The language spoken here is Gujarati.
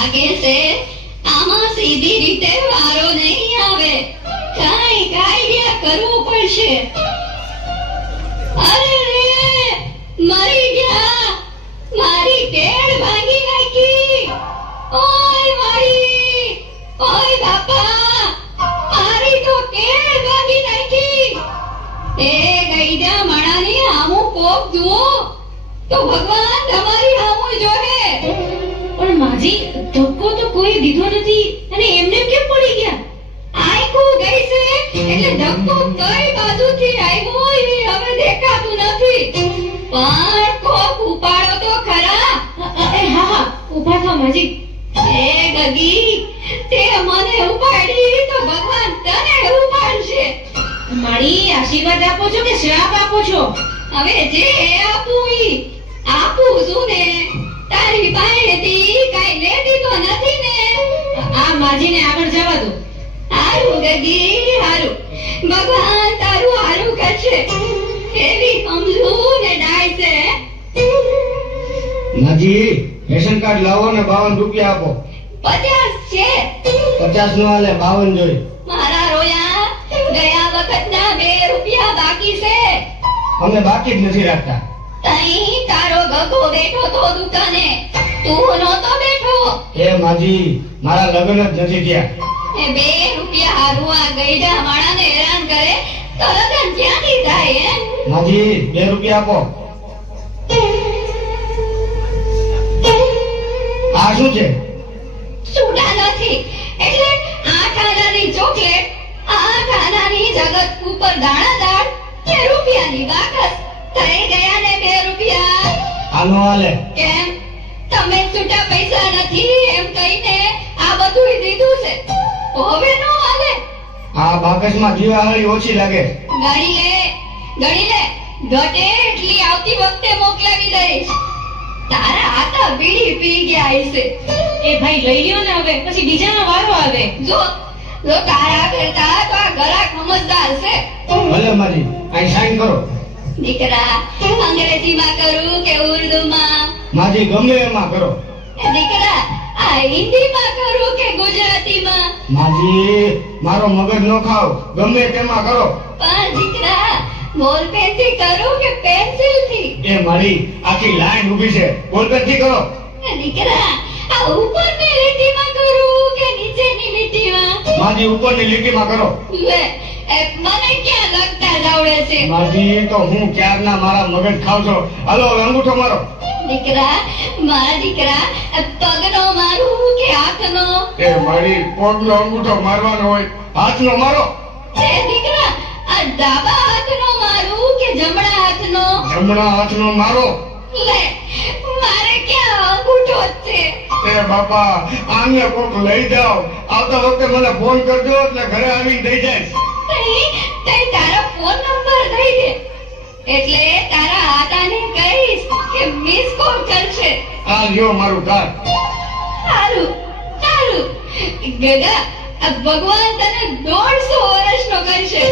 લાગે છે? આમાં સીધી રીતે વારો નહીં આવે. કાઈ કાઈ કરવું પડશે. અરે રે, મરી ગયા મારી કેડ ભાંગી નાખી. ઓય મારી ઓય બાપા. મારી તો કેડ ભાંગી નાખી. એ ગઈડા મણાની આમું કોક જુઓ. તો ભગવાન તમારી આમું જોઈ દીધો નથી અને એમને કેમ પડી ગયા? આઈકો ગઈ એટલે ધક્કો કઈ બાજુથી આવ્યો એ હવે દેખાતું નથી. પણ કોક ઉપાડો તો ખરા. એ, હા હા ઊભા થા માજી. એ ગગી, તે મને ઉપાડી તો ભગવાન તને ઉપાડશે. મારી આશીર્વાદ આપો છો કે શ્રાપ આપો છો? હવે જે આપું ઈ, આપું ગગી હારું. ભગવાન તારું હારું કરશે. એવી સમજુ ને ડાય છે. નાજી રેશન કાર્ડ લાવો ને બાવન રૂપિયા આપો. પચાસ છે. પચાસ નો હાલે બાવન જોઈ. મારા રોયા ગયા વખતના બે રૂપિયા બાકી છે. અમે બાકી જ નથી રાખતા. તઈ તારો ગગો બેઠો તો દુકાને. તું નહોતો બેઠો. એ માજી મારા લગ્ન જ નથી થયા. એ બે રૂપિયા હારું આ ગઈડા માણાને હેરાન કરે તો લગન ક્યાંથી થાય એમ? માજી બે રૂપિયા આપો. આ શું છે? સુડા નથી. એટલે આઠ આનાની ચોકલેટ આઠ આનાની જગત ઉપર દાણાદાર બે રૂપિયાની બાકસ? થઈ ગયા ને બે રૂપિયા? હાલો હાલે. કેમ? તમે છૂટા પૈસા નથી એમ કહીને હવે નો હાલે આ બાકસમાં જીવાહાળી ઓછી લાગે. ગણી લે ગણી લે. ઘટે એટલી આવતી વખતે મોકલાવી દઈશ. તારા આતા બીડી પી ગયા હશે. એ ભાઈ લઈ લ્યો ને હવે પછી બીજાનો વારો આવે. જો જો તારા કરતા તો આ ગરાક સમજદાર છે. ભલે મારી આઈ સાઈન કરો. દીકરા અંગ્રેજીમાં કરું કે ઉર્દુમાં? માજી ગમે એમાં કરો. એ દીકરા આ હિન્દીમાં કરું કે ગુજરાતીમાં? માજી મારો મગજ નો ખાવ. ગમે તેમાં કરો. પણ દીકરા બોલ પેનથી કરો કે પેન્સિલથી? એ મારી આખી લાઈન ઊભી છે. બોલપેનથી કરો દીકરા આ ઉપરની લીટીમાં કરું કે નીચેની લીટીમાં? માજી ઉપરની લીટીમાં કરો. લે મને ક્યાં લગતા જાવડે છે? માજી તો હું ક્યારના મારા મગજ ખાવ છો? હાલો અંગૂઠો મારો. દીકરા મારા દીકરા પગનો મારું કે હાથનો? એ મારી પગનો અંગૂઠો મારવાનો હોય હાથનો મારો. એ દીકરા આ ડાબા હાથનો મારું કે જમણા હાથનો? જમણા હાથનો મારો. લે મારે ક્યાં અંગૂઠો છે? એ બાપા આને કોક લઈ જાઓ. આવતા વખતે મને ફોન કરજો એટલે ઘરે આવી દઈ જાય તઈ તારા ફોન નંબર દઈ દે. એટલે તારા આતાને કહીશ કે આ લ્યો મારું કાર્ડ સારું સારું. ગગા ભગવાન તને દોઢસો વર્ષનો કરશે.